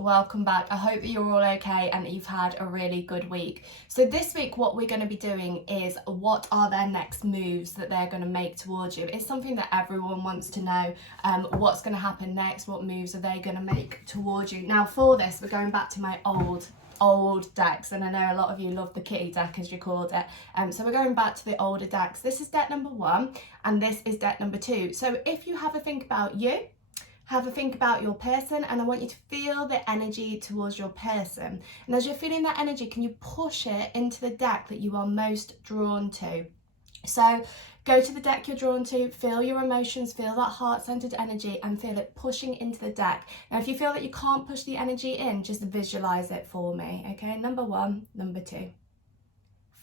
welcome back. I hope that you're all okay and that you've had a really good week. So this week what we're going to be doing is what are their next moves that they're going to make towards you. It's something that everyone wants to know. What's going to happen next? What moves are they going to make towards you? Now for this, we're going back to my old decks, and I know a lot of you love the kitty deck as you called it, so we're going back to the older decks. This is deck number 1 and this is deck number 2. So if you have a think about you, have a think about your person, and I want you to feel the energy towards your person, and as you're feeling that energy, can you push it into the deck that you are most drawn to? So go to the deck you're drawn to, feel your emotions, feel that heart-centered energy and feel it pushing into the deck. Now if you feel that you can't push the energy in, just visualize it for me, okay? Number 1, number 2.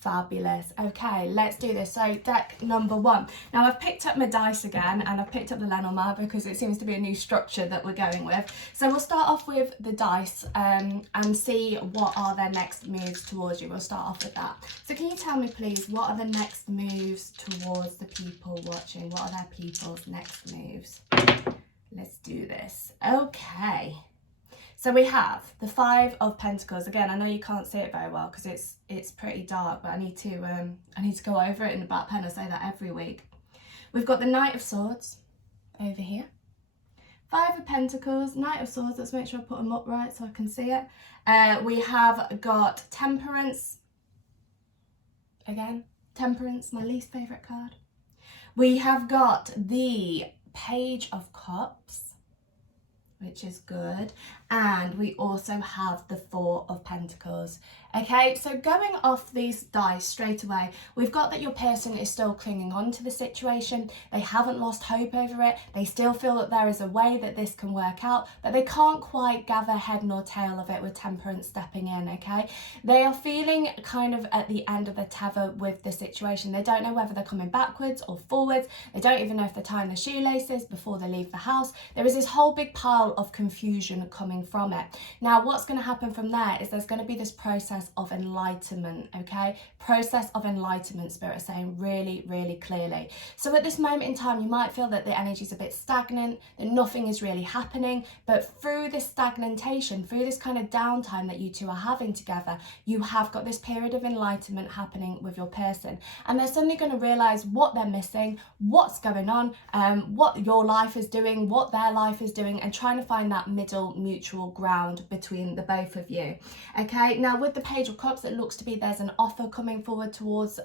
Fabulous. Okay, let's do this. So deck number 1. Now I've picked up my dice again, and I've picked up the Lenormand because it seems to be a new structure that we're going with. So we'll start off with the dice and see what are their next moves towards you. We'll start off with that. So can you tell me please, what are the next moves towards the people watching? What are their people's next moves? Let's do this. Okay. So we have the 5 of Pentacles. Again, I know you can't see it very well because it's pretty dark, but I need to go over it in the back pen. I say that every week. We've got the Knight of Swords over here. 5 of Pentacles, Knight of Swords. Let's make sure I put them up right so I can see it. We have got Temperance. Again, Temperance, my least favourite card. We have got the Page of Cups, which is good, and we also have the 4 of Pentacles. Okay, so going off these dice straight away, we've got that your person is still clinging on to the situation. They haven't lost hope over it. They still feel that there is a way that this can work out, but they can't quite gather head nor tail of it with Temperance stepping in, okay? They are feeling kind of at the end of the tether with the situation. They don't know whether they're coming backwards or forwards. They don't even know if they're tying their shoelaces before they leave the house. There is this whole big pile of confusion coming from it. Now, what's going to happen from there is there's going to be this process of enlightenment, okay? Process of enlightenment, Spirit is saying really, really clearly. So at this moment in time, you might feel that the energy is a bit stagnant, that nothing is really happening, but through this stagnation, through this kind of downtime that you two are having together, you have got this period of enlightenment happening with your person, and they're suddenly going to realize what they're missing, what's going on, what your life is doing, what their life is doing, and trying to find that middle mutual ground between the both of you. Okay, now with the Page of Cups, it looks to be there's an offer coming forward towards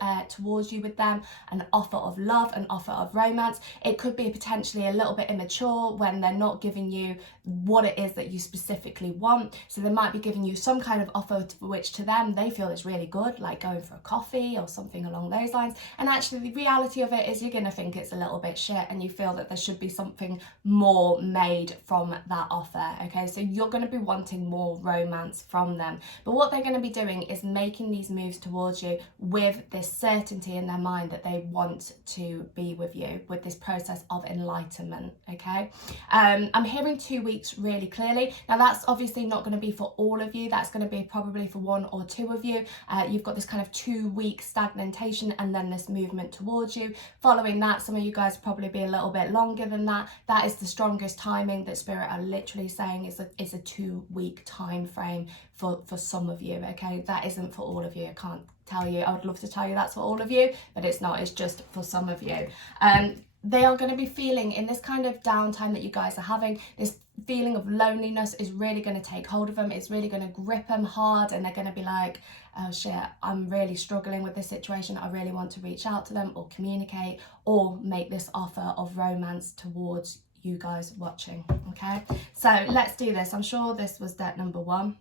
you with them, an offer of love, an offer of romance. It could be potentially a little bit immature when they're not giving you what it is that you specifically want. So they might be giving you some kind of offer which to them they feel is really good, like going for a coffee or something along those lines. And actually the reality of it is you're going to think it's a little bit shit, and you feel that there should be something more made from that offer. Okay, so you're going to be wanting more romance from them. But what they're going to be doing is making these moves towards you with this certainty in their mind that they want to be with you, with this process of enlightenment. Okay, I'm hearing 2 weeks really clearly. Now that's obviously not going to be for all of you. That's going to be probably for 1 or 2 of you. You've got this kind of 2-week stagnation and then this movement towards you. Following that, some of you guys probably be a little bit longer than that. That is the strongest timing that Spirit are literally saying is a 2-week time frame for some of you. Okay, that isn't for all of you. I can't tell you. I would love to tell you that's for all of you, but it's not. It's just for some of you. They are going to be feeling in this kind of downtime that you guys are having, this feeling of loneliness is really going to take hold of them. It's really going to grip them hard, and they're going to be like, oh shit, I'm really struggling with this situation. I really want to reach out to them or communicate or make this offer of romance towards you guys watching. Okay, so let's do this. I'm sure this was deck number 1.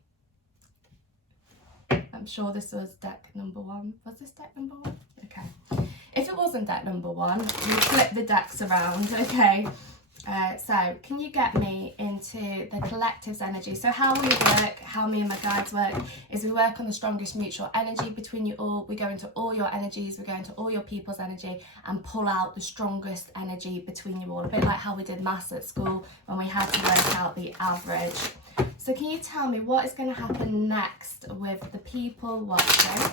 I'm sure this was deck number 1. Was this deck number 1? Okay. If it wasn't deck number 1, we flip the decks around, okay? So can you get me into the collective's energy? So how we work, how me and my guides work, is we work on the strongest mutual energy between you all. We go into all your energies, we go into all your people's energy and pull out the strongest energy between you all. A bit like how we did maths at school when we had to work out the average. So can you tell me what is going to happen next with the people watching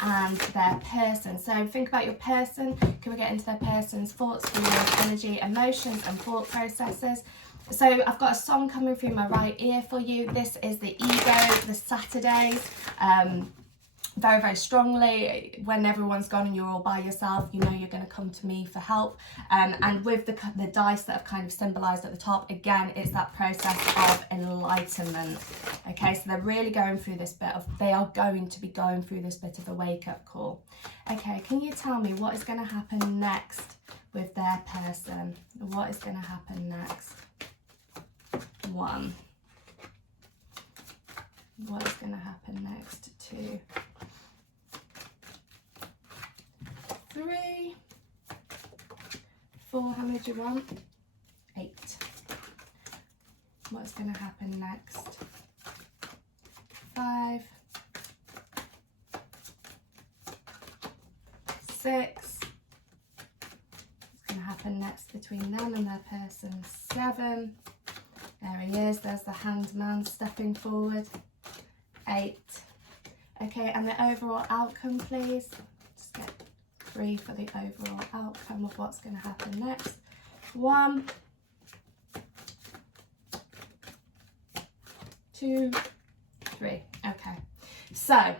and their person? So think about your person. Can we get into their person's thoughts, feelings, energy, emotions and thought processes? So I've got a song coming through my right ear for you. This is the Ego, the Saturdays. Very, very strongly. When everyone's gone and you're all by yourself, you know you're going to come to me for help. And with the dice that have kind of symbolised at the top, again, it's that process of enlightenment. Okay, so they're really going through this bit of, they are going to be going through this bit of a wake-up call. Okay, can you tell me what is going to happen next with their person? What is going to happen next? 1. What is going to happen next? 2. 3, 4, how many do you want? 8. What's going to happen next? 5, 6. What's going to happen next between them and their person? 7. There he is, there's the hanged man stepping forward. 8. Okay, and the overall outcome, please. Just get 3 for the overall outcome of what's going to happen next. 1, 2, 3. Okay, so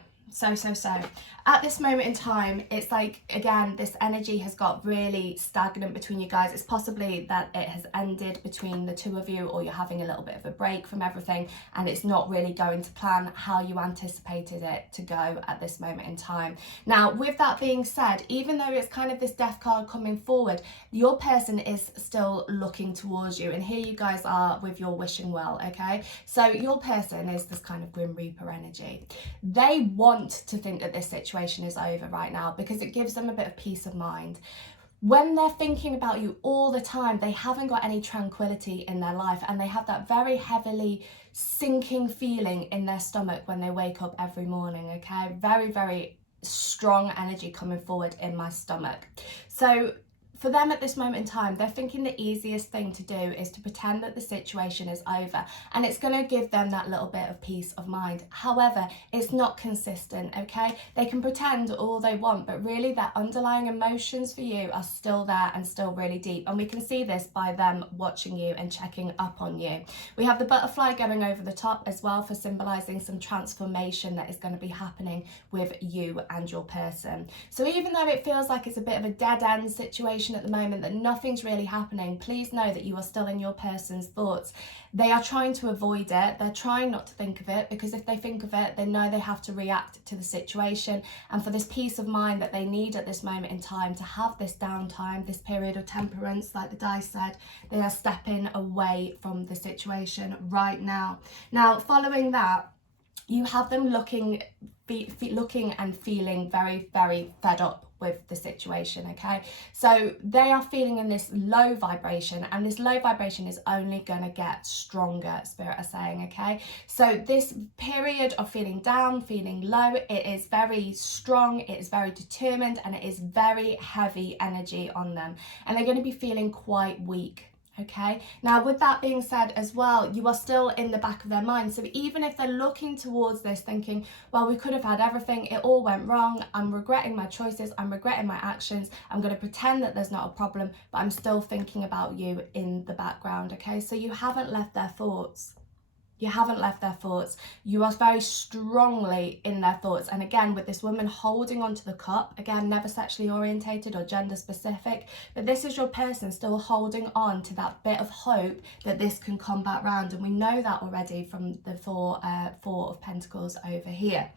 at this moment in time, it's like, again, this energy has got really stagnant between you guys. It's possibly that it has ended between the two of you, or you're having a little bit of a break from everything and it's not really going to plan how you anticipated it to go at this moment in time. Now, with that being said, even though it's kind of this death card coming forward, your person is still looking towards you, and here you guys are with your wishing well, okay? So your person is this kind of Grim Reaper energy. They want to think that this situation is over right now because it gives them a bit of peace of mind. When they're thinking about you all the time, they haven't got any tranquility in their life, and they have that very heavily sinking feeling in their stomach when they wake up every morning, okay? Very, very strong energy coming forward in my stomach. So for them at this moment in time, they're thinking the easiest thing to do is to pretend that the situation is over, and it's going to give them that little bit of peace of mind. However, it's not consistent, okay? They can pretend all they want, but really their underlying emotions for you are still there and still really deep, and we can see this by them watching you and checking up on you. We have the butterfly going over the top as well for symbolizing some transformation that is going to be happening with you and your person. So even though it feels like it's a bit of a dead end situation at the moment, that nothing's really happening, please know that you are still in your person's thoughts. They are trying to avoid it. They're trying not to think of it, because if they think of it, they know they have to react to the situation. And for this peace of mind that they need at this moment in time, to have this downtime, this period of temperance, like the dice said, they are stepping away from the situation right now. Now, following that, you have them looking and feeling very, very fed up with the situation, okay? So they are feeling in this low vibration, and this low vibration is only going to get stronger, Spirit are saying, okay? So this period of feeling down, feeling low, it is very strong, it is very determined, and it is very heavy energy on them, and they're going to be feeling quite weak. Okay, now with that being said as well, you are still in the back of their mind. So even if they're looking towards this thinking, well, we could have had everything, it all went wrong, I'm regretting my choices, I'm regretting my actions, I'm going to pretend that there's not a problem, but I'm still thinking about you in the background, okay? So you haven't left their thoughts. You haven't left their thoughts. You are very strongly in their thoughts. And again, with this woman holding onto the cup, again, never sexually orientated or gender specific, but this is your person still holding on to that bit of hope that this can come back round. And we know that already from the four of Pentacles over here.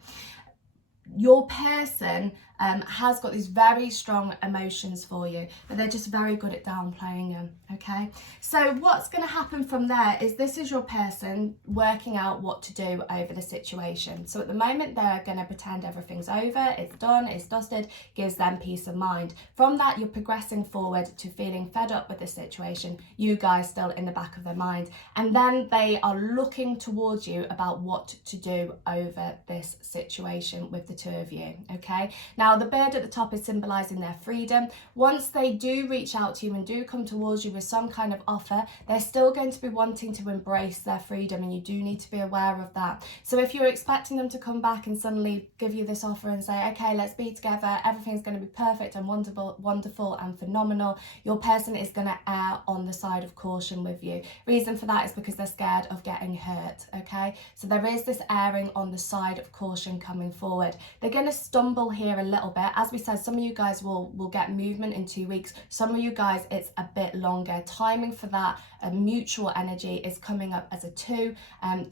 Your person has got these very strong emotions for you, but they're just very good at downplaying them, okay? So what's going to happen from there is this is your person working out what to do over the situation. So at the moment, they're going to pretend everything's over, it's done, it's dusted, gives them peace of mind. From that, you're progressing forward to feeling fed up with the situation, you guys still in the back of their mind, and then they are looking towards you about what to do over this situation with the two of you, okay? Now, Now, the bird at the top is symbolising their freedom. Once they do reach out to you and do come towards you with some kind of offer, they're still going to be wanting to embrace their freedom, and you do need to be aware of that. So if you're expecting them to come back and suddenly give you this offer and say, okay, let's be together, everything's going to be perfect and wonderful and phenomenal, your person is going to err on the side of caution with you. Reason for that is because they're scared of getting hurt, okay? So there is this erring on the side of caution coming forward. They're going to stumble here a little bit. As we said, some of you guys will get movement in 2 weeks. Some of you guys, it's a bit longer. Timing for that mutual energy is coming up as a 2.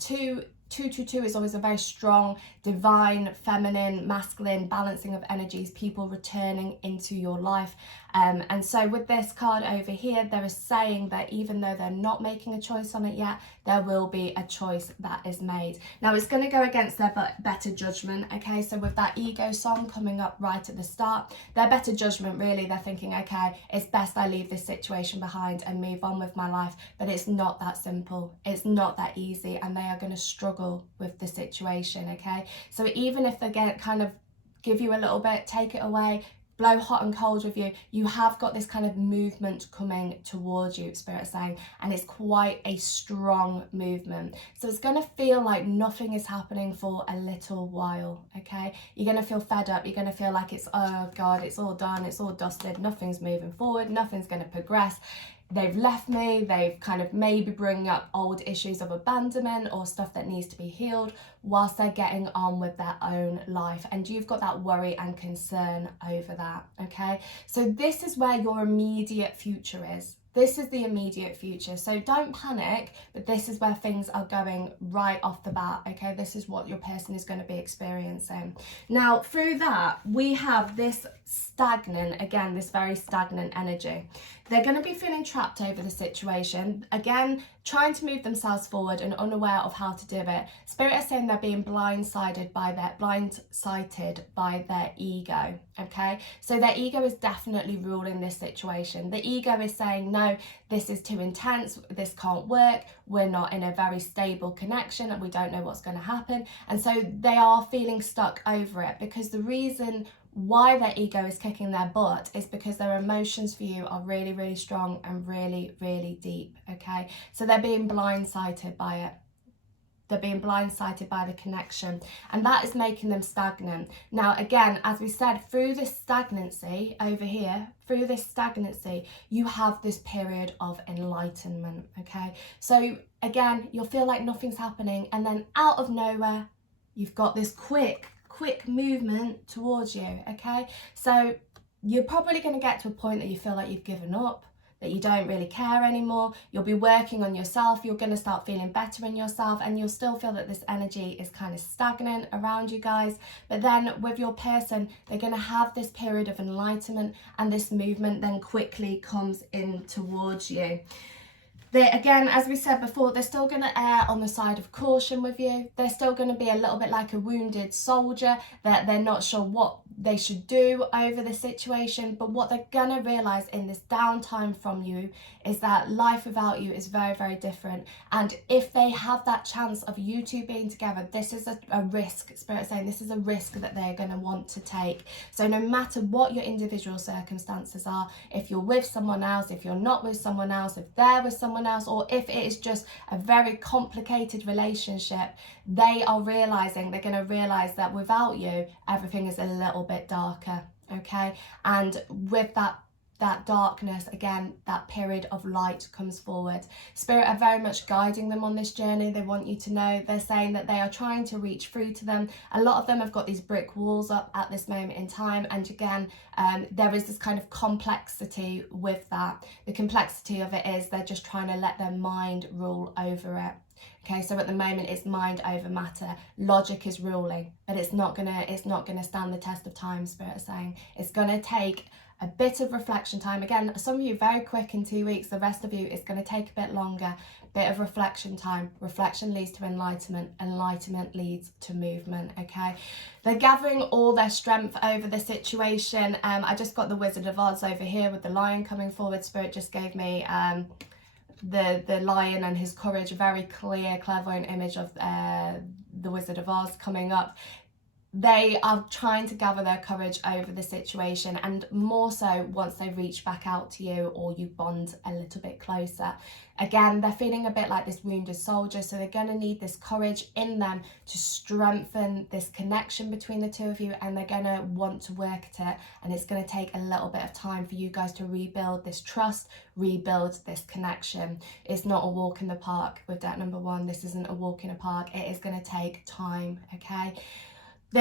2 is always a very strong, divine, feminine, masculine balancing of energies, people returning into your life. And so with this card over here, there is saying that even though they're not making a choice on it yet, there will be a choice that is made. Now, it's going to go against their better judgment, okay? So with that ego song coming up right at the start, their better judgment, really, they're thinking, okay, it's best I leave this situation behind and move on with my life. But it's not that simple. It's not that easy, and they are going to struggle with the situation, okay? So even if they get kind of give you a little bit, take it away, blow hot and cold with you, you have got this kind of movement coming towards you, Spirit is saying, and it's quite a strong movement. So it's going to feel like nothing is happening for a little while, okay? You're going to feel fed up. You're going to feel like it's, oh God, it's all done, it's all dusted, nothing's moving forward, nothing's going to progress. They've left me, they've kind of maybe bringing up old issues of abandonment or stuff that needs to be healed whilst they're getting on with their own life. And you've got that worry and concern over that, okay? So this is where your immediate future is. This is the immediate future. So don't panic, but this is where things are going right off the bat, okay? This is what your person is going to be experiencing. Now, through that, we have this stagnant, again, this very stagnant energy. They're going to be feeling trapped over the situation. Again, trying to move themselves forward and unaware of how to do it. Spirit is saying they're being blindsided by their ego, okay? So their ego is definitely ruling this situation. The ego is saying, no, this is too intense, this can't work, we're not in a very stable connection and we don't know what's going to happen. And so they are feeling stuck over it, because the reason why their ego is kicking their butt is because their emotions for you are really, really strong and really, really deep, okay? So they're being blindsided by it. They're being blindsided by the connection, and that is making them stagnant. Now, again, as we said, through this stagnancy over here, through this stagnancy, you have this period of enlightenment, okay? So again, you'll feel like nothing's happening, and then out of nowhere, you've got this quick movement towards you, okay? So you're probably going to get to a point that you feel like you've given up, that you don't really care anymore. You'll be working on yourself. You're going to start feeling better in yourself, and you'll still feel that this energy is kind of stagnant around you guys. But then with your person, they're going to have this period of enlightenment, and this movement then quickly comes in towards you. They, again, as we said before, they're still going to err on the side of caution with you. They're still going to be a little bit like a wounded soldier, that they're not sure what they should do over the situation. But what they're going to realise in this downtime from you is that life without you is very, very different. And if they have that chance of you two being together, this is a risk. Spirit saying this is a risk that they're going to want to take. So no matter what your individual circumstances are, if you're with someone else, if you're not with someone else, if they're with someone else, or if it is just a very complicated relationship, they're going to realise that without you, everything is a little bit darker, okay? And with that darkness, again, that period of light comes forward. Spirit are very much guiding them on this journey. They want you to know, they're saying that they are trying to reach through to them. A lot of them have got these brick walls up at this moment in time, and again, there is this kind of complexity with that. The complexity of it is they're just trying to let their mind rule over it. Okay, so at the moment it's mind over matter. Logic is ruling, but it's not gonna stand the test of time. Spirit is saying it's gonna take a bit of reflection time. Again, some of you very quick in 2 weeks, the rest of you it's going to take a bit longer. Bit of reflection time. Reflection leads to enlightenment. Enlightenment leads to movement, okay? They're gathering all their strength over the situation. I just got the Wizard of Oz over here with the lion coming forward. Spirit just gave me the lion and his courage, a very clear clairvoyant image of the Wizard of Oz coming up. they are trying to gather their courage over the situation, and more so once they reach back out to you or you bond a little bit closer. Again, they're feeling a bit like this wounded soldier, so they're going to need this courage in them to strengthen this connection between the two of you, and they're going to want to work at it, and it's going to take a little bit of time for you guys to rebuild this trust, rebuild this connection. It's not a walk in the park with deck number 1. This isn't a walk in a park. It is going to take time, okay?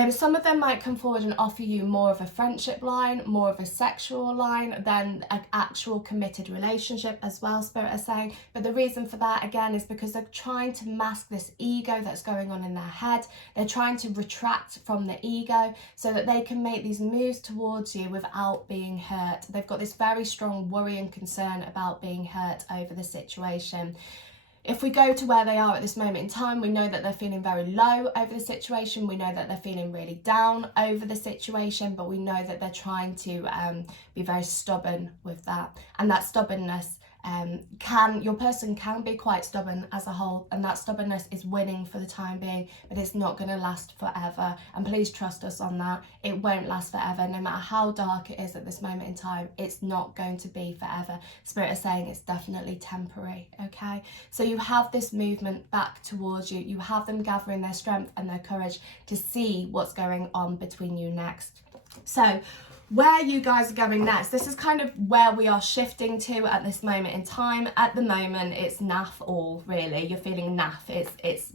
Some of them might come forward and offer you more of a friendship line, more of a sexual line than an actual committed relationship as well, Spirit is saying. But the reason for that, again, is because they're trying to mask this ego that's going on in their head. They're trying to retract from the ego so that they can make these moves towards you without being hurt. They've got this very strong worry and concern about being hurt over the situation. If we go to where they are at this moment in time, we know that they're feeling very low over the situation. We know that they're feeling really down over the situation, but we know that they're trying to be very stubborn with that. And that stubbornness your person can be quite stubborn as a whole, and that stubbornness is winning for the time being, but it's not going to last forever. And please trust us on that. It won't last forever. No matter how dark it is at this moment in time, it's not going to be forever. Spirit is saying it's definitely temporary, okay? So you have this movement back towards you. You have them gathering their strength and their courage to see what's going on between you next. So where you guys are going next, this is kind of where we are shifting to at this moment in time. At the moment, it's naff all, really. You're feeling naff. It's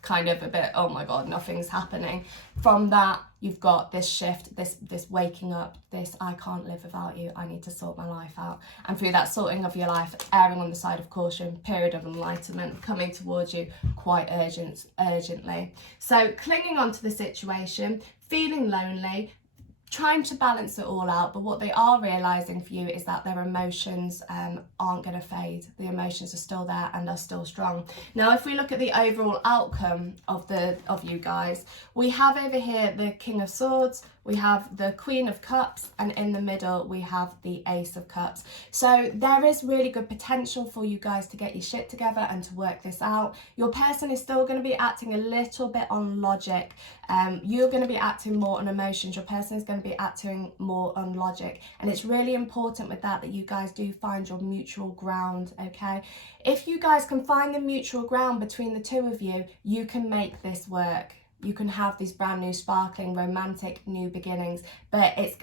kind of a bit, oh my God, nothing's happening. From that, you've got this shift, this waking up, this I can't live without you, I need to sort my life out. And through that sorting of your life, erring on the side of caution, period of enlightenment coming towards you quite urgently. So clinging on to the situation, feeling lonely, trying to balance it all out, but what they are realizing for you is that their emotions aren't going to fade. The emotions are still there and are still strong. Now, if we look at the overall outcome of you guys, we have over here the King of Swords, we have the Queen of Cups, and in the middle we have the Ace of Cups. So there is really good potential for you guys to get your shit together and to work this out. Your person is still going to be acting a little bit on logic. You're going to be acting more on emotions. Your person is going to be acting more on logic. And it's really important with that you guys do find your mutual ground, okay? If you guys can find the mutual ground between the two of you, you can make this work. You can have these brand new, sparkling, romantic new beginnings, but it's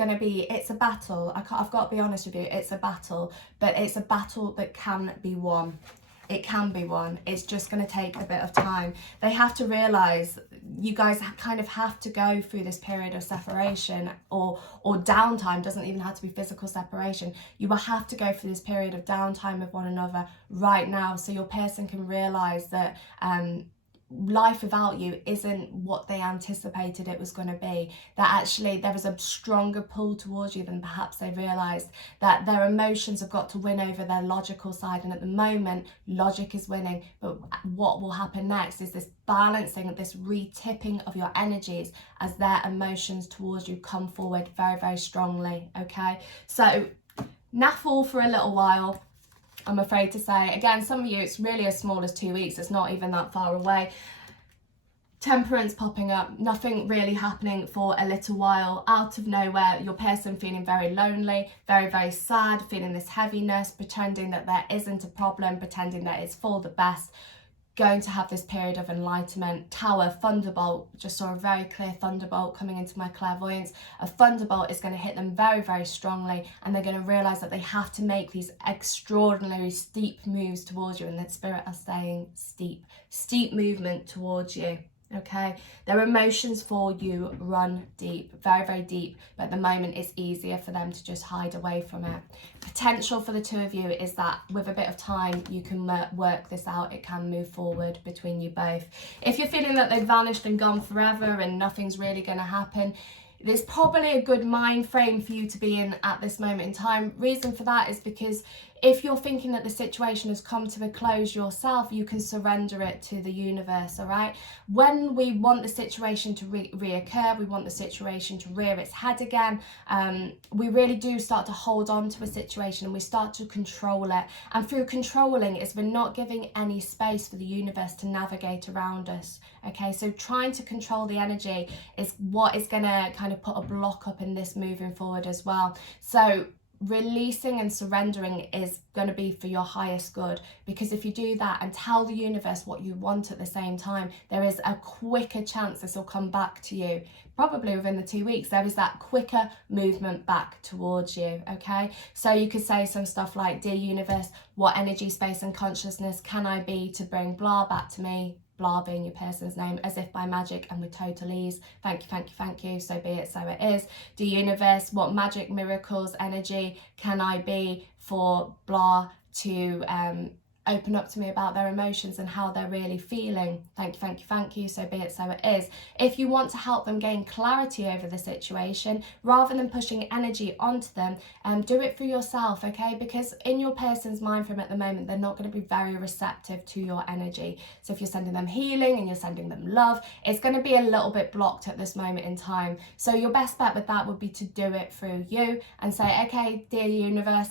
a battle. I've got to be honest with you, it's a battle, but it's a battle that can be won. It can be won. It's just going to take a bit of time. They have to realise you guys kind of have to go through this period of separation or downtime. Doesn't even have to be physical separation. You will have to go through this period of downtime with one another right now, so your person can realise that life without you isn't what they anticipated it was going to be, that actually there is a stronger pull towards you than perhaps they realised, that their emotions have got to win over their logical side, and at the moment logic is winning, but what will happen next is this balancing, this re-tipping of your energies as their emotions towards you come forward very, very strongly, okay? So naffle for a little while, I'm afraid to say. Again, some of you, it's really as small as 2 weeks. It's not even that far away. Temperance popping up, nothing really happening for a little while. Out of nowhere, your person feeling very lonely, very, very sad, feeling this heaviness, pretending that there isn't a problem, pretending that it's for the best. Going to have this period of enlightenment. Tower, thunderbolt, just saw a very clear thunderbolt coming into my clairvoyance. A thunderbolt is going to hit them very, very strongly, and they're going to realise that they have to make these extraordinary steep moves towards you, and that spirit are saying steep movement towards you. Okay, their emotions for you run deep, very, very deep, but at the moment it's easier for them to just hide away from it. Potential for the two of you is that with a bit of time you can work this out. It can move forward between you both. If you're feeling that they've vanished and gone forever and nothing's really going to happen, there's probably a good mind frame for you to be in at this moment in time. Reason for that is because if you're thinking that the situation has come to a close yourself, you can surrender it to the universe, all right? When we want the situation to reoccur, we want the situation to rear its head again, we really do start to hold on to a situation and we start to control it. And through controlling is we're not giving any space for the universe to navigate around us, okay? So trying to control the energy is what is going to kind of put a block up in this moving forward as well. So releasing and surrendering is going to be for your highest good, because if you do that and tell the universe what you want at the same time, there is a quicker chance this will come back to you. Probably within the 2 weeks, there is that quicker movement back towards you, okay? So you could say some stuff like, dear universe, what energy, space and consciousness can I be to bring blah back to me? Blah being your person's name, as if by magic and with total ease. Thank you, thank you, thank you. So be it, so it is. The universe, what magic, miracles, energy can I be for blah to open up to me about their emotions and how they're really feeling. Thank you, thank you, thank you. So be it, so it is. If you want to help them gain clarity over the situation, rather than pushing energy onto them, do it for yourself, okay? Because in your person's mind frame at the moment, they're not going to be very receptive to your energy. So if you're sending them healing and you're sending them love, it's going to be a little bit blocked at this moment in time. So your best bet with that would be to do it through you and say, okay, dear universe,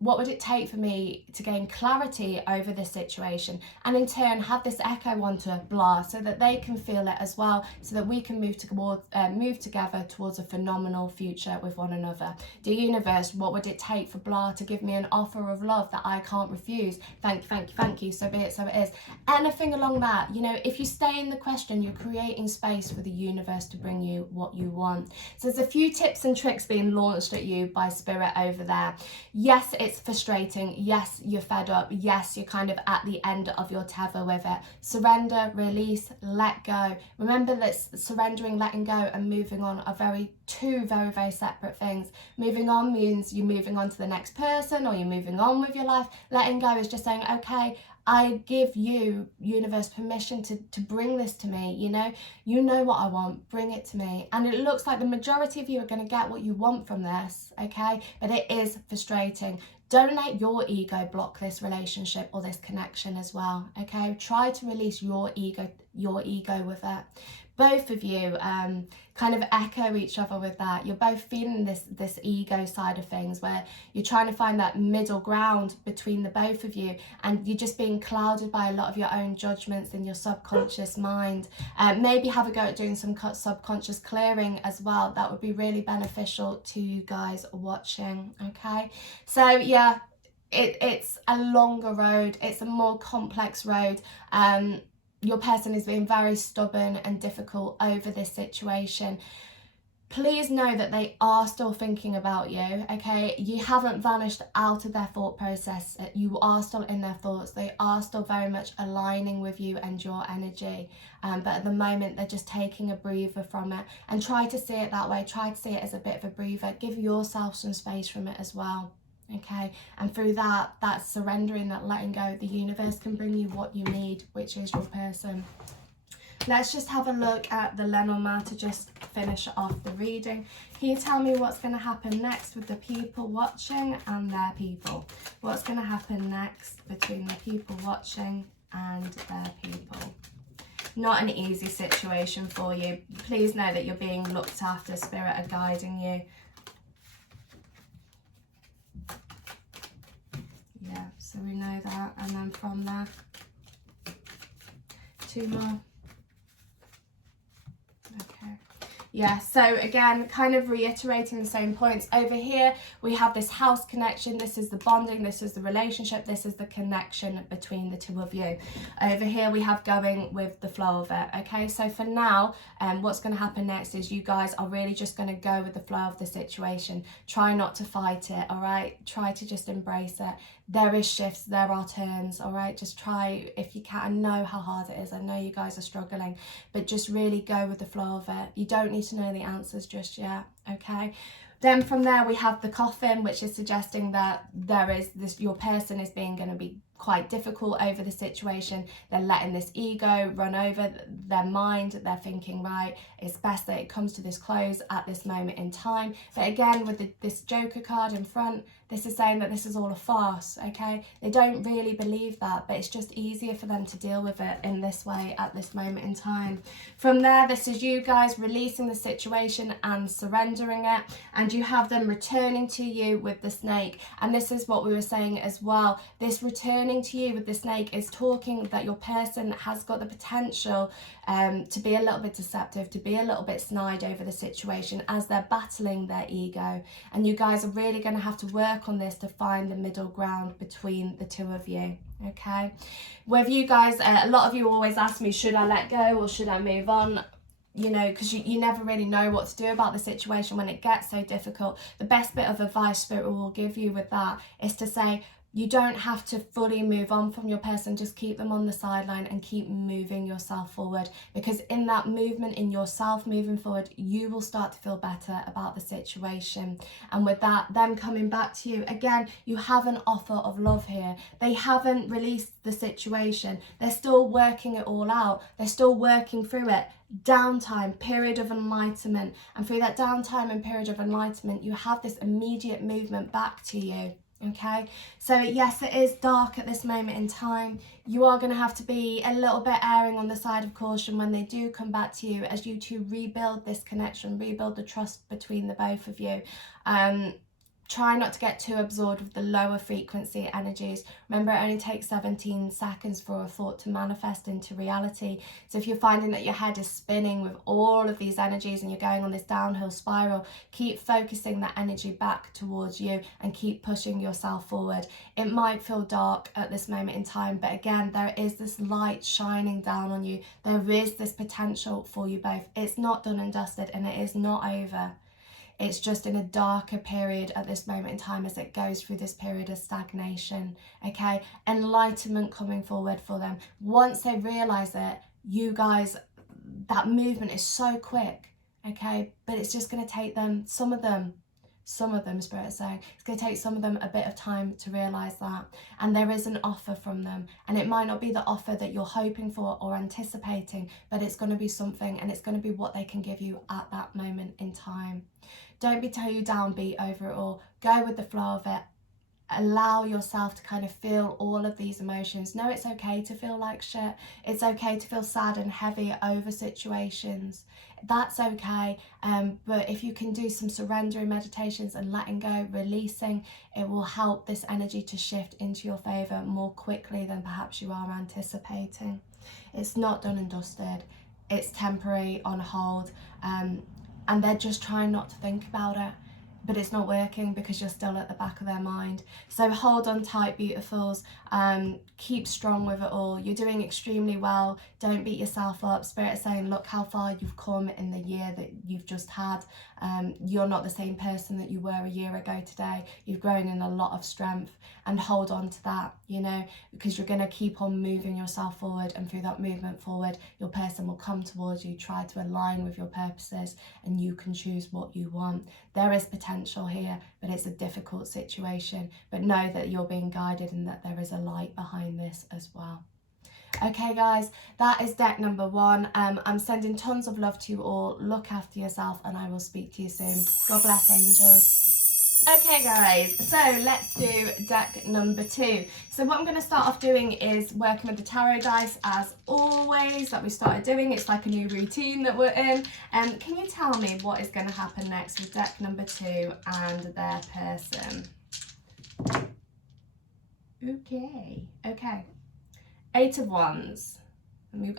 what would it take for me to gain clarity over this situation, and in turn have this echo onto blah so that they can feel it as well, so that we can move together towards a phenomenal future with one another. Dear universe, what would it take for blah to give me an offer of love that I can't refuse? Thank you, thank you, thank you. So be it, so it is. Anything along that, you know, if you stay in the question, you're creating space for the universe to bring you what you want. So there's a few tips and tricks being launched at you by Spirit over there. Yes, it's frustrating. Yes, you're fed up. Yes, you're kind of at the end of your tether with it. Surrender, release, let go. Remember that surrendering, letting go and moving on are two very, very separate things. Moving on means you're moving on to the next person, or you're moving on with your life. Letting go is just saying, okay, I give you, universe, permission to bring this to me, you know what I want, bring it to me. And it looks like the majority of you are going to get what you want from this, okay? But it is frustrating. Don't let your ego block this relationship or this connection as well, okay? Try to release your ego with it. Both of you kind of echo each other with that. You're both feeling this ego side of things, where you're trying to find that middle ground between the both of you, and you're just being clouded by a lot of your own judgments in your subconscious mind. Maybe have a go at doing some subconscious clearing as well. That would be really beneficial to you guys watching, okay? So yeah, it's a longer road. It's a more complex road. Your person is being very stubborn and difficult over this situation. Please know that they are still thinking about you, okay? You haven't vanished out of their thought process. You are still in their thoughts. They are still very much aligning with you and your energy. But at the moment, they're just taking a breather from it. And try to see it that way. Try to see it as a bit of a breather. Give yourself some space from it as well. Okay, and through that surrendering, that letting go, the universe can bring you what you need, which is your person. Let's just have a look at the Lenormand to just finish off the reading. Can you tell me what's going to happen next with the people watching and their people? What's going to happen next between the people watching and their people? Not an easy situation for you. Please know that you're being looked after. Spirit are guiding you. Yeah, so we know that, and then from there, two more. Okay. Yeah, so again, kind of reiterating the same points. Over here, we have this house connection. This is the bonding. This is the relationship. This is the connection between the two of you. Over here, we have going with the flow of it. Okay, so for now, what's going to happen next is you guys are really just going to go with the flow of the situation. Try not to fight it, all right? Try to just embrace it. There is shifts, there are turns, all right? Just try if you can. I know how hard it is. I know you guys are struggling, but just really go with the flow of it. You don't need to know the answers just yet, okay? Then from there we have the coffin, which is suggesting that there is this, your person is going to be quite difficult over the situation. They're letting this ego run over their mind. They're thinking, right, it's best that it comes to this close at this moment in time. But again, with this Joker card in front, this is saying that this is all a farce, okay? They don't really believe that, but it's just easier for them to deal with it in this way at this moment in time. From there, this is you guys releasing the situation and surrendering it, and you have them returning to you with the snake. And this is what we were saying as well. This returning to you with the snake is talking that your person has got the potential to be a little bit deceptive, to be a little bit snide over the situation as they're battling their ego. And you guys are really going to have to work on this to find the middle ground between the two of you, okay? With you guys, a lot of you always ask me, should I let go or should I move on? You know, because you never really know what to do about the situation when it gets so difficult. The best bit of advice Spirit will give you with that is to say, you don't have to fully move on from your person, just keep them on the sideline and keep moving yourself forward, because in that movement in yourself moving forward, you will start to feel better about the situation. And with that, them coming back to you, again, you have an offer of love here. They haven't released the situation. They're still working it all out. They're still working through it. Downtime, period of enlightenment. And through that downtime and period of enlightenment, you have this immediate movement back to you. Okay, so yes, it is dark at this moment in time. You are going to have to be a little bit erring on the side of caution when they do come back to you, as you two rebuild this connection, rebuild the trust between the both of you. Try not to get too absorbed with the lower frequency energies. Remember, it only takes 17 seconds for a thought to manifest into reality. So if you're finding that your head is spinning with all of these energies and you're going on this downhill spiral, keep focusing that energy back towards you and keep pushing yourself forward. It might feel dark at this moment in time, but again, there is this light shining down on you. There is this potential for you both. It's not done and dusted, and it is not over. It's just in a darker period at this moment in time as it goes through this period of stagnation, okay? Enlightenment coming forward for them. Once they realise it, you guys, that movement is so quick, okay? But it's just going to take them, some of them, Spirit is saying, it's going to take some of them a bit of time to realise that. And there is an offer from them. And it might not be the offer that you're hoping for or anticipating, but it's going to be something, and it's going to be what they can give you at that moment in time. Don't be too downbeat over it all. Go with the flow of it. Allow yourself to kind of feel all of these emotions. No, it's okay to feel like shit. It's okay to feel sad and heavy over situations. That's okay. But if you can do some surrendering meditations and letting go, releasing, it will help this energy to shift into your favour more quickly than perhaps you are anticipating. It's not done and dusted. It's temporary, on hold. And they're just trying not to think about it, but it's not working because you're still at the back of their mind. So hold on tight, beautifuls. Keep strong with it all. You're doing extremely well. Don't beat yourself up. Spirit is saying, look how far you've come in the year that you've just had. You're not the same person that you were a year ago today. You've grown in a lot of strength, and hold on to that, you know, because you're going to keep on moving yourself forward, and through that movement forward, your person will come towards you, try to align with your purposes, and you can choose what you want. There is potential here, but it's a difficult situation. But know that you're being guided and that there is a light behind this as well. Okay guys, that is deck number 1. I'm sending tons of love to you all. Look after yourself, and I will speak to you soon. God bless, angels. Okay guys, so let's do deck number 2. So what I'm going to start off doing is working with the tarot dice as always that we started doing. It's like a new routine that we're in. Can you tell me what is going to happen next with deck number 2 and their person? Okay. 8 of Wands.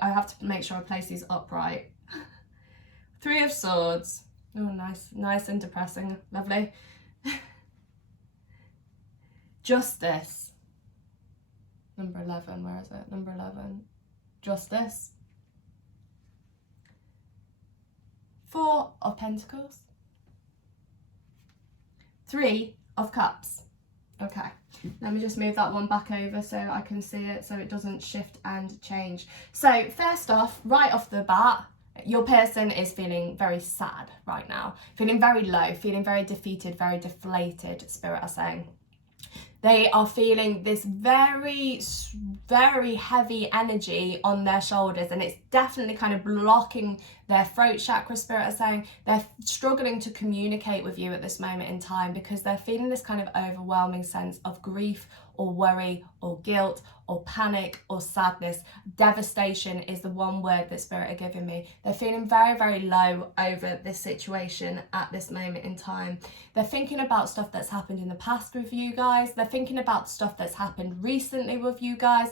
I have to make sure I place these upright. 3 of Swords. Oh, nice and depressing. Lovely. Justice. Number 11, where is it? Number 11. Justice. 4 of Pentacles. 3 of Cups. Okay, let me just move that one back over so I can see it, so it doesn't shift and change. So first off, right off the bat, your person is feeling very sad right now, feeling very low, feeling very defeated, very deflated, Spirit are saying. They are feeling this very, very heavy energy on their shoulders, and it's definitely kind of blocking their throat chakra. Spirit are saying they're struggling to communicate with you at this moment in time because they're feeling this kind of overwhelming sense of grief or worry or guilt or panic or sadness. Devastation is the one word that Spirit are giving me. They're feeling very, very low over this situation at this moment in time. They're thinking about stuff that's happened in the past with you guys. They're thinking about stuff that's happened recently with you guys.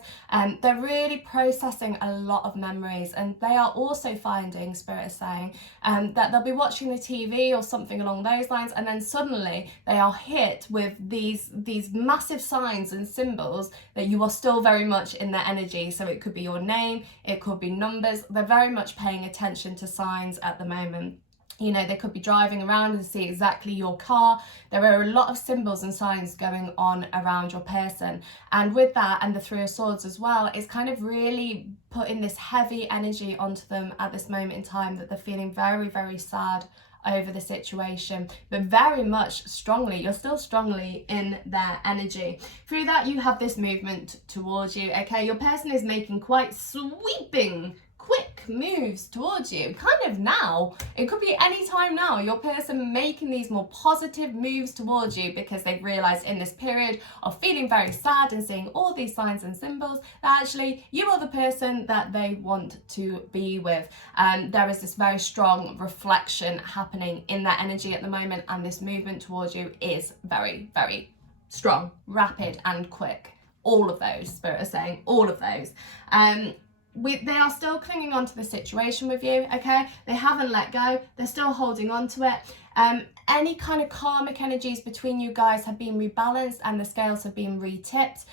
They're really processing a lot of memories, and they are also finding, Spirit is saying, that they'll be watching the TV or something along those lines, and then suddenly they are hit with these massive signs and symbols that you are still very much in their energy. So it could be your name, it could be numbers. They're very much paying attention to signs at the moment. You know, they could be driving around and see exactly your car. There are a lot of symbols and signs going on around your person. And with that, and the Three of Swords as well, it's kind of really putting this heavy energy onto them at this moment in time, that they're feeling very, very sad over the situation, but very much strongly, you're still strongly in their energy. Through that, you have this movement towards you, okay? Your person is making quite sweeping, quick moves towards you, kind of now. It could be any time now, your person making these more positive moves towards you because they've realized in this period of feeling very sad and seeing all these signs and symbols that actually you are the person that they want to be with. There is this very strong reflection happening in that energy at the moment, and this movement towards you is very, very strong, rapid and quick. All of those, Spirit is saying, all of those. They are still clinging on to the situation with you, okay? They haven't let go. They're still holding on to it. Any kind of karmic energies between you guys have been rebalanced and the scales have been retipped.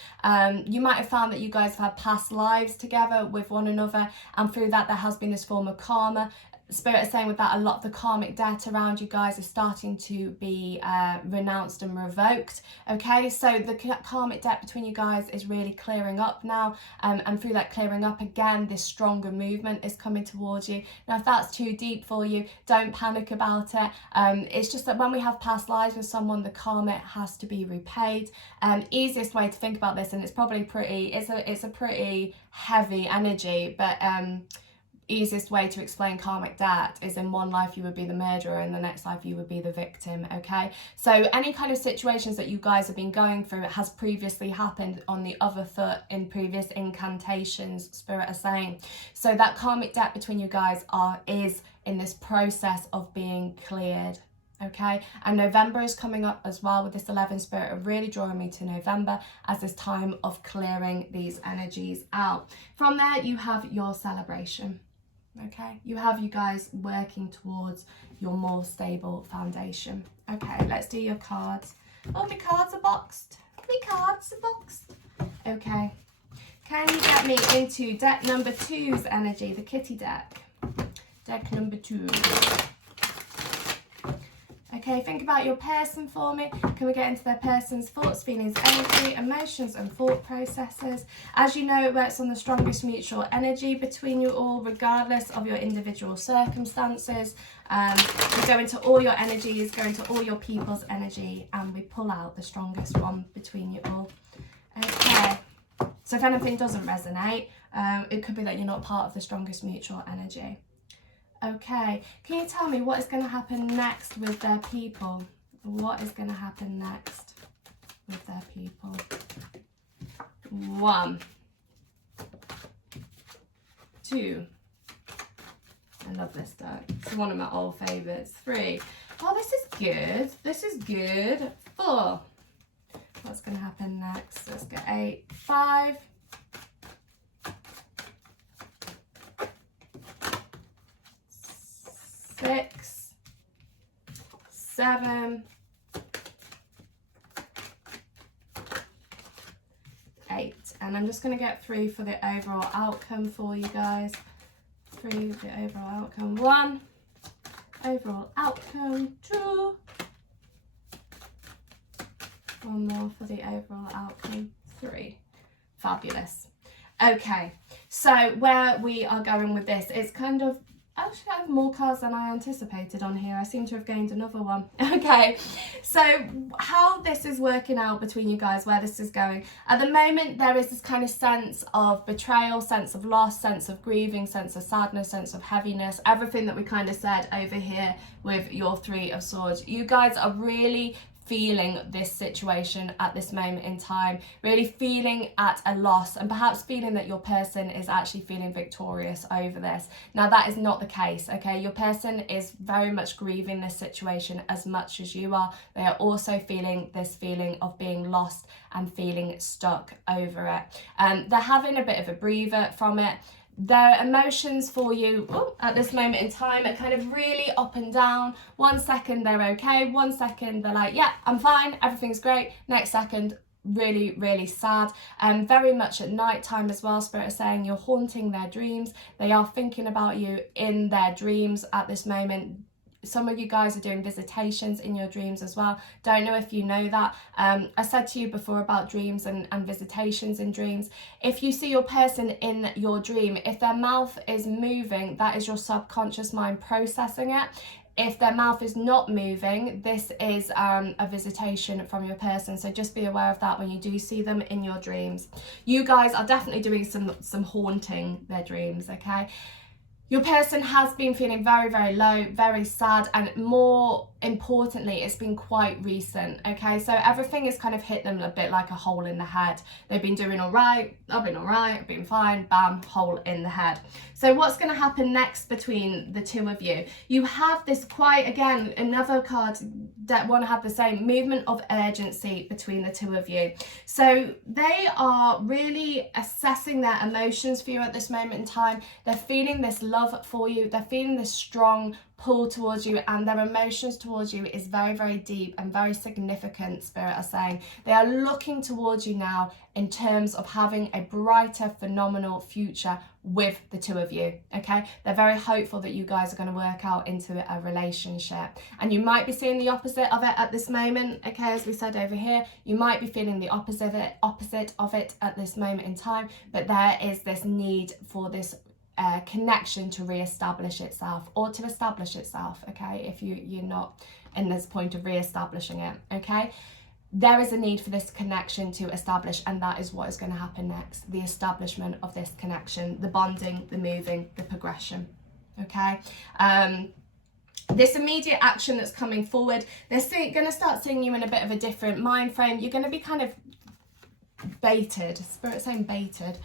You might have found that you guys have had past lives together with one another, and through that there has been this form of karma. Spirit is saying with that, a lot of the karmic debt around you guys is starting to be renounced and revoked. Okay, so the karmic debt between you guys is really clearing up now, and through that clearing up, again, this stronger movement is coming towards you. Now, if that's too deep for you, don't panic about it. It's just that when we have past lives with someone, the karma has to be repaid. Easiest way to think about this, and it's probably it's a pretty heavy energy, but easiest way to explain karmic debt is in one life you would be the murderer, in the next life you would be the victim, okay? So any kind of situations that you guys have been going through has previously happened on the other foot in previous incantations, Spirit are saying. So that karmic debt between you guys is in this process of being cleared. Okay, and November is coming up as well with this 11. Spirit are really drawing me to November as this time of clearing these energies out. From there, you have your celebration. Okay, you have you guys working towards your more stable foundation. Okay, let's do your cards. Oh, my cards are boxed. My cards are boxed. Okay, can you get me into deck number 2's energy, the kitty deck? Deck number 2. Okay, think about your person for me. Can we get into their person's thoughts, feelings, energy, emotions and thought processes? As you know, it works on the strongest mutual energy between you all, regardless of your individual circumstances. We go into all your energies, go into all your people's energy, and we pull out the strongest one between you all. Okay, so if anything doesn't resonate, it could be that you're not part of the strongest mutual energy. Okay, can you tell me what is going to happen next with their people? What is going to happen next with their people? 1, 2. I love this deck. It's one of my old favourites. 3. Oh, this is good. This is good. 4. What's going to happen next? Let's get 8. 5. 6, 7, 8, and I'm just going to get 3 for the overall outcome for you guys. 3 for the overall outcome. 1, overall outcome. 2, 1 more for the overall outcome. 3. Fabulous. Okay, so where we are going with this is kind of Actually, I have more cards than I anticipated on here. I seem to have gained another one. Okay, so how this is working out between you guys, where this is going. At the moment, there is this kind of sense of betrayal, sense of loss, sense of grieving, sense of sadness, sense of heaviness, everything that we kind of said over here with your Three of Swords. You guys are really feeling this situation at this moment in time, really feeling at a loss, and perhaps feeling that your person is actually feeling victorious over this. Now that is not the case, okay? Your person is very much grieving this situation as much as you are. They are also feeling this feeling of being lost and feeling stuck over it. They're having a bit of a breather from it. Their emotions for you at this moment in time are kind of really up and down. 1 second they're okay, 1 second they're like, yeah, I'm fine, everything's great. Next second, really, really sad. And very much at night time as well, Spirit is saying you're haunting their dreams. They are thinking about you in their dreams at this moment. Some of you guys are doing visitations in your dreams as well. Don't know if you know that. I said to you before about dreams and visitations in dreams. If you see your person in your dream, if their mouth is moving, that is your subconscious mind processing it. If their mouth is not moving, this is a visitation from your person. So just be aware of that when you do see them in your dreams. You guys are definitely doing some haunting their dreams, okay? Your person has been feeling very, very low, very sad, and more importantly, it's been quite recent, okay? So everything has kind of hit them a bit like a hole in the head. They've been doing all right, I've been all right, I've been fine, bam, hole in the head. So what's going to happen next between the two of you? You have this quite, again, another card that want to have the same movement of urgency between the two of you. So they are really assessing their emotions for you at this moment in time. They're feeling this love for you. They're feeling this strong pull towards you, and their emotions towards you is very, very deep and very significant. Spirit are saying they are looking towards you now in terms of having a brighter, phenomenal future with the two of you, okay? They're very hopeful that you guys are going to work out into a relationship, and you might be seeing the opposite of it at this moment, okay? As we said over here, you might be feeling the opposite of it at this moment in time, but there is this need for this connection to re-establish itself, or to establish itself, okay? If you're not in this point of re-establishing it, okay? There is a need for this connection to establish, and that is what is going to happen next. The establishment of this connection, the bonding, the moving, the progression, okay? This immediate action that's coming forward, they're going to start seeing you in a bit of a different mind frame. You're going to be kind of baited, Spirit saying baited,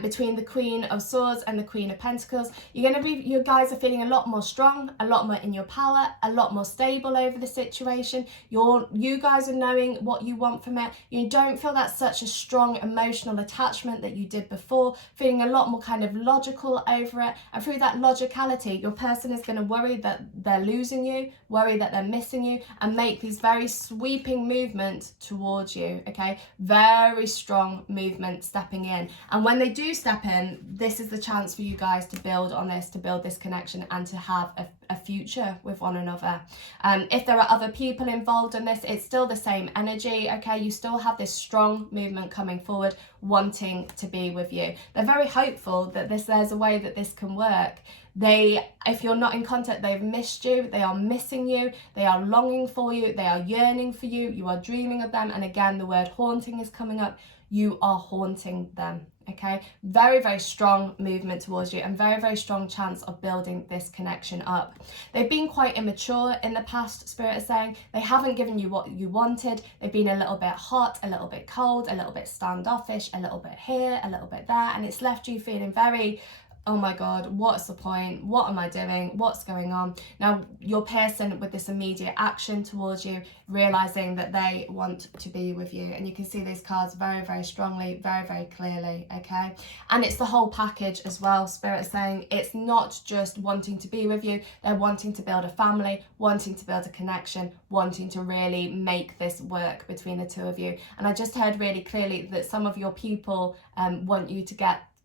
between the Queen of Swords and the Queen of Pentacles. You guys are feeling a lot more strong, a lot more in your power, a lot more stable over the situation. You guys are knowing what you want from it. You don't feel that such a strong emotional attachment that you did before, feeling a lot more kind of logical over it. And through that logicality, your person is going to worry that they're losing you, worry that they're missing you, and make these very sweeping movements towards you, okay? Very strong movement stepping in. And when they do step in, this is the chance for you guys to build on this, to build this connection, and to have a future with one another. If there are other people involved in this, it's still the same energy, okay? You still have this strong movement coming forward, wanting to be with you. They're very hopeful that there's a way that this can work. If you're not in contact, they've missed you, they are missing you, they are longing for you, they are yearning for you, you are dreaming of them, and again, the word haunting is coming up. You are haunting them, okay? Very, very strong movement towards you, and very, very strong chance of building this connection up. They've been quite immature in the past, Spirit is saying. They haven't given you what you wanted. They've been a little bit hot, a little bit cold, a little bit standoffish, a little bit here, a little bit there, and it's left you feeling very, oh my God, what's the point? What am I doing? What's going on? Now, your person with this immediate action towards you, realizing that they want to be with you. And you can see these cards very, very strongly, very, very clearly, okay? And it's the whole package as well. Spirit is saying it's not just wanting to be with you. They're wanting to build a family, wanting to build a connection, wanting to really make this work between the two of you. And I just heard really clearly that some of your people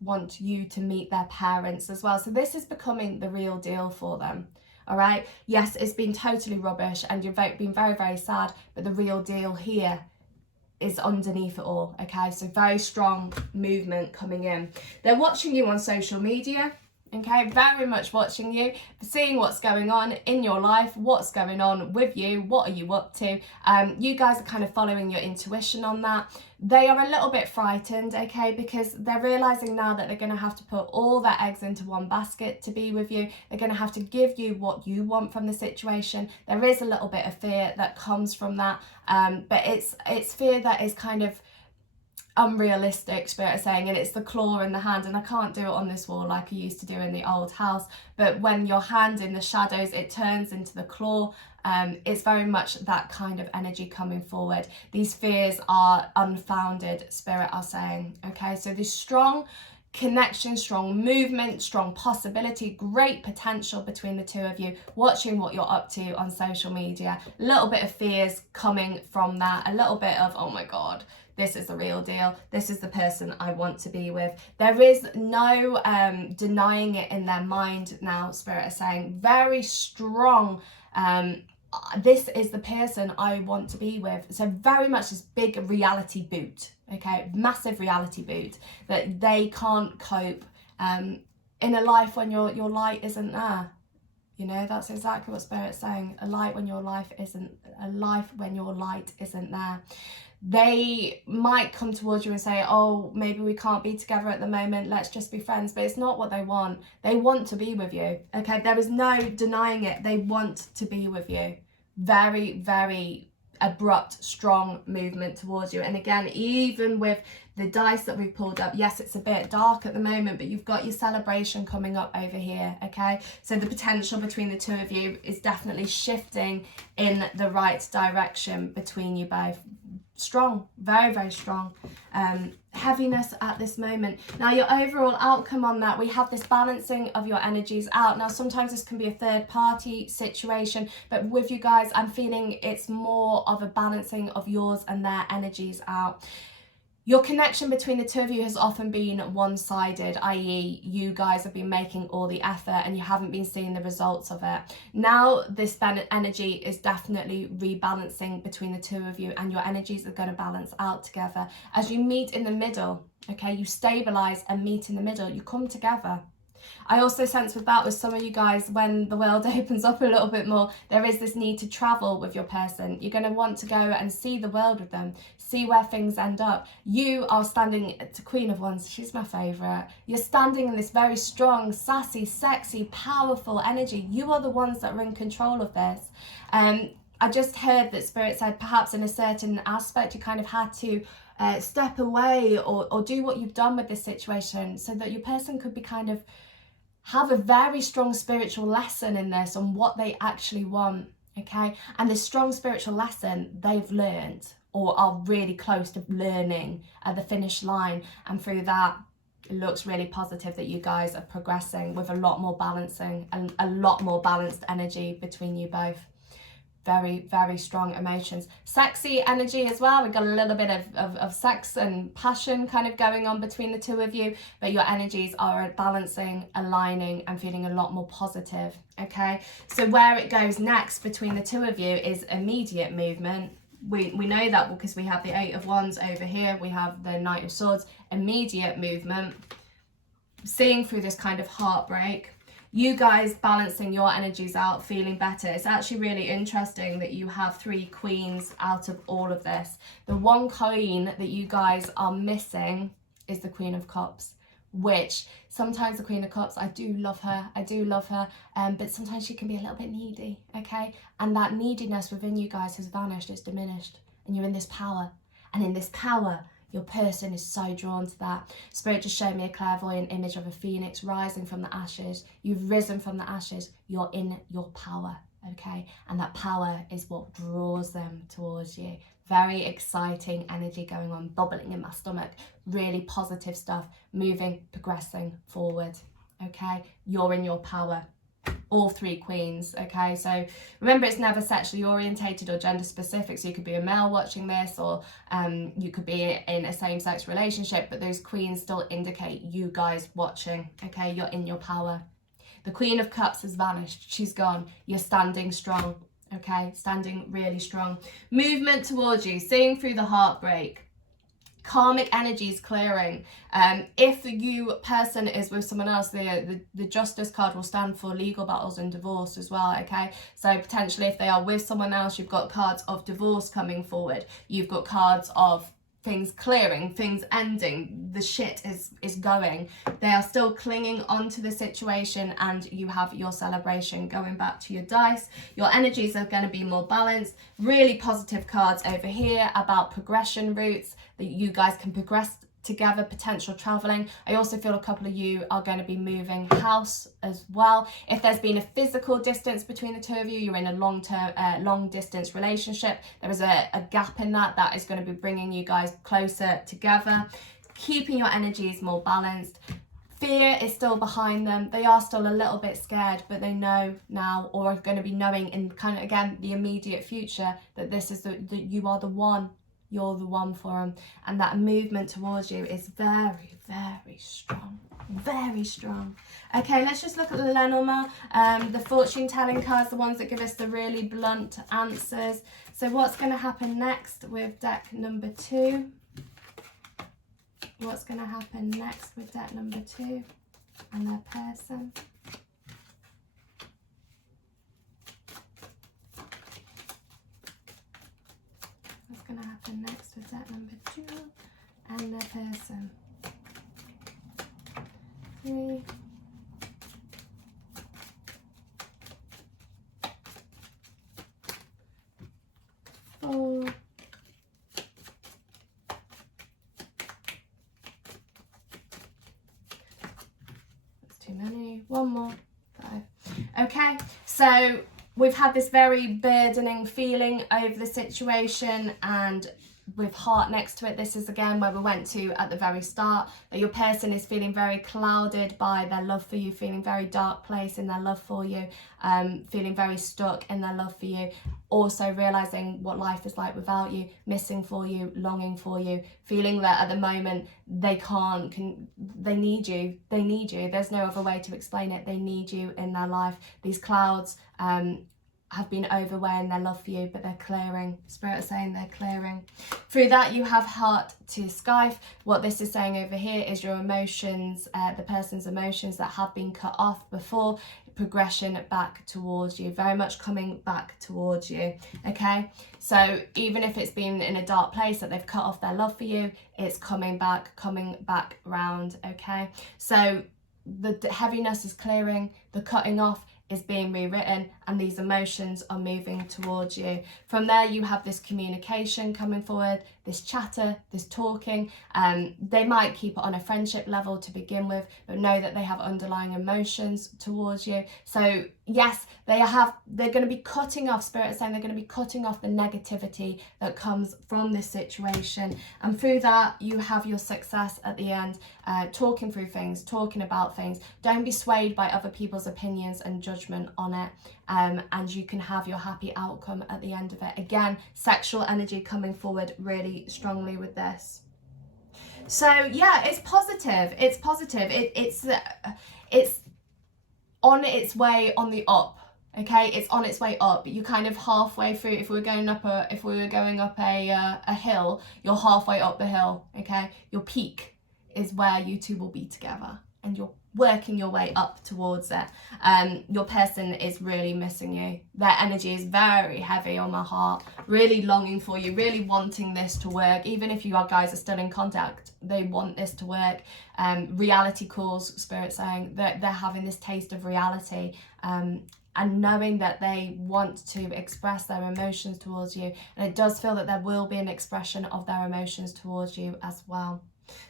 want you to meet their parents as well. So this is becoming the real deal for them. All right. Yes, it's been totally rubbish and you've been very, very sad, but the real deal here is underneath it all. Okay. So very strong movement coming in. They're watching you on social media. Okay, very much watching you, seeing what's going on in your life, what's going on with you, what are you up to. You guys are kind of following your intuition on that. They are a little bit frightened, okay, because they're realizing now that they're going to have to put all their eggs into one basket to be with you. They're going to have to give you what you want from the situation. There is a little bit of fear that comes from that, but it's fear that is kind of unrealistic, Spirit is saying, and it's the claw in the hand, and I can't do it on this wall like I used to do in the old house, but when your hand in the shadows, it turns into the claw. It's very much that kind of energy coming forward. These fears are unfounded, Spirit are saying, okay? So this strong connection, strong movement, strong possibility, great potential between the two of you, watching what you're up to on social media. A little bit of fears coming from that, a little bit of, oh my God, this is the real deal. This is the person I want to be with. There is no denying it in their mind now, Spirit is saying. Very strong. This is the person I want to be with. So very much this big reality boot, okay? Massive reality boot that they can't cope in a life when your light isn't there. You know, that's exactly what Spirit's saying. A life when your light isn't there. They might come towards you and say, oh, maybe we can't be together at the moment, let's just be friends. But it's not what they want. They want to be with you, okay? There is no denying it. They want to be with you. Very, very abrupt, strong movement towards you. And again, even with the dice that we've pulled up, yes, it's a bit dark at the moment, but you've got your celebration coming up over here, okay? So the potential between the two of you is definitely shifting in the right direction between you both. Strong, very, very strong. Heaviness at this moment. Now your overall outcome on that, we have this balancing of your energies out. Now sometimes this can be a third party situation, but with you guys, I'm feeling it's more of a balancing of yours and their energies out. Your connection between the two of you has often been one-sided, i.e. you guys have been making all the effort and you haven't been seeing the results of it. Now this energy is definitely rebalancing between the two of you, and your energies are going to balance out together. As you meet in the middle, okay, you stabilize and meet in the middle, you come together. I also sense with that, with some of you guys, when the world opens up a little bit more, there is this need to travel with your person. You're going to want to go and see the world with them, see where things end up. You are standing to Queen of Wands. She's my favourite. You're standing in this very strong, sassy, sexy, powerful energy. You are the ones that are in control of this. I just heard that Spirit said perhaps in a certain aspect you kind of had to step away or do what you've done with this situation so that your person could be kind of have a very strong spiritual lesson in this on what they actually want, okay? And the strong spiritual lesson they've learned or are really close to learning at the finish line. And through that, it looks really positive that you guys are progressing with a lot more balancing and a lot more balanced energy between you both. Very, very strong emotions. Sexy energy as well. We've got a little bit of sex and passion kind of going on between the two of you, but your energies are balancing, aligning, and feeling a lot more positive, okay? So where it goes next between the two of you is immediate movement. We know that because we have the Eight of Wands over here. We have the Knight of Swords. Immediate movement. Seeing through this kind of heartbreak. You guys balancing your energies out, feeling better. It's actually really interesting that you have 3 queens out of all of this. The one queen that you guys are missing is the Queen of Cups, which sometimes the Queen of Cups, I do love her, but sometimes she can be a little bit needy, okay? And that neediness within you guys has vanished, it's diminished, and you're in this power. And in this power, your person is so drawn to that. Spirit just showed me a clairvoyant image of a phoenix rising from the ashes. You've risen from the ashes. You're in your power, okay? And that power is what draws them towards you. Very exciting energy going on, bubbling in my stomach. Really positive stuff, moving, progressing forward, okay? You're in your power. All 3 queens, okay? So remember, it's never sexually orientated or gender specific, so you could be a male watching this, or you could be in a same-sex relationship, but those queens still indicate you guys watching, okay? You're in your power. The Queen of Cups has vanished. She's gone. You're standing strong, okay? Standing really strong. Movement towards you, seeing through the heartbreak. Karmic energies clearing. If you person is with someone else, the Justice card will stand for legal battles and divorce as well, okay? So potentially if they are with someone else, you've got cards of divorce coming forward. You've got cards of things clearing, things ending, the shit is going. They are still clinging onto the situation, and you have your celebration. Going back to your dice, your energies are going to be more balanced. Really positive cards over here about progression routes, that you guys can progress together, potential traveling. I also feel a couple of you are going to be moving house as well. If there's been a physical distance between the two of you, you're in a long distance relationship, there is a gap in that is going to be bringing you guys closer together, keeping your energies more balanced. Fear is still behind them. They are still a little bit scared, but they know now, or are going to be knowing in kind of, again, the immediate future, that this is that you are the one. You're the one for them, and that movement towards you is very, very strong, very strong. Okay, let's just look at the Lenormand, the fortune telling cards, the ones that give us the really blunt answers. So what's going to happen next with deck number 2? What's going to happen next with deck number 2 and their person? What's going to happen next with deck number 2 and their person? 3. 4. That's too many. One more. 5. Okay, so we've had this very burdening feeling over the situation, and with heart next to it, this is again where we went to at the very start, that your person is feeling very clouded by their love for you, feeling very dark place in their love for you, feeling very stuck in their love for you, also realizing what life is like without you, missing for you, longing for you, feeling that at the moment they they need you, there's no other way to explain it, they need you in their life. These clouds have been overweighing their love for you, but they're clearing. Spirit is saying they're clearing. Through that, you have heart to sky. What this is saying over here is your emotions, the person's emotions that have been cut off before, progression back towards you, very much coming back towards you. Okay, so even if it's been in a dark place that they've cut off their love for you, it's coming back round. Okay, so the heaviness is clearing, the cutting off is being rewritten, and these emotions are moving towards you. From there, you have this communication coming forward, this chatter, this talking. They might keep it on a friendship level to begin with, but know that they have underlying emotions towards you. So yes, they're going to be cutting off, Spirit is saying they're going to be cutting off the negativity that comes from this situation. And through that, you have your success at the end, talking through things, talking about things. Don't be swayed by other people's opinions and judgment on it. And you can have your happy outcome at the end of it. Again, sexual energy coming forward really strongly with this. So yeah, it's positive. It's positive. It's on its way on the up. Okay, it's on its way up. You're kind of halfway through. If we were going up a hill, you're halfway up the hill. Okay, your peak is where you two will be together, and you're working your way up towards it. Your person is really missing you. Their energy is very heavy on my heart, really longing for you, really wanting this to work. Even if you guys are still in contact, they want this to work. Reality calls, Spirit saying that they're having this taste of reality, and knowing that they want to express their emotions towards you. And it does feel that there will be an expression of their emotions towards you as well.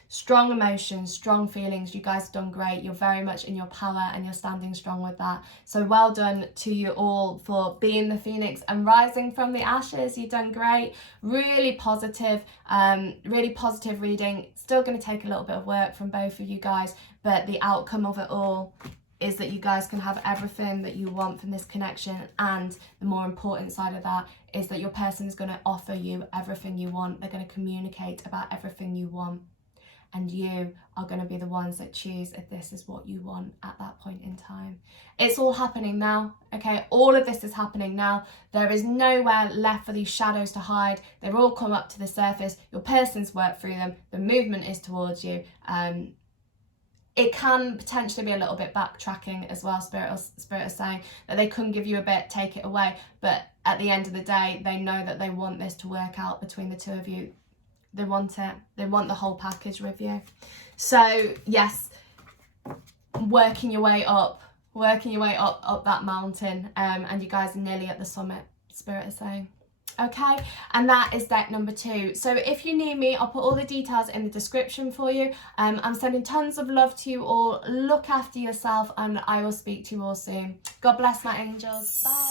Strong emotions, strong feelings. You guys have done great. You're very much in your power, and you're standing strong with that. So well done to you all for being the phoenix and rising from the ashes. You've done great. Really positive reading. Still going to take a little bit of work from both of you guys, but the outcome of it all is that you guys can have everything that you want from this connection, and the more important side of that is that your person is going to offer you everything you want. They're going to communicate about everything you want. and you are going to be the ones that choose if this is what you want at that point in time. It's all happening now, okay? All of this is happening now. There is nowhere left for these shadows to hide. They've all come up to the surface. Your person's worked through them. The movement is towards you. It can potentially be a little bit backtracking as well. Spirit is saying that they couldn't give you a bit, take it away. But at the end of the day, they know that they want this to work out between the two of you. They want it. They want the whole package with you. So yes, working your way up that mountain, and you guys are nearly at the summit, Spirit is saying. Okay, and that is deck number 2. So if you need me, I'll put all the details in the description for you. I'm sending tons of love to you all. Look after yourself, and I will speak to you all soon. God bless, my angels. Bye.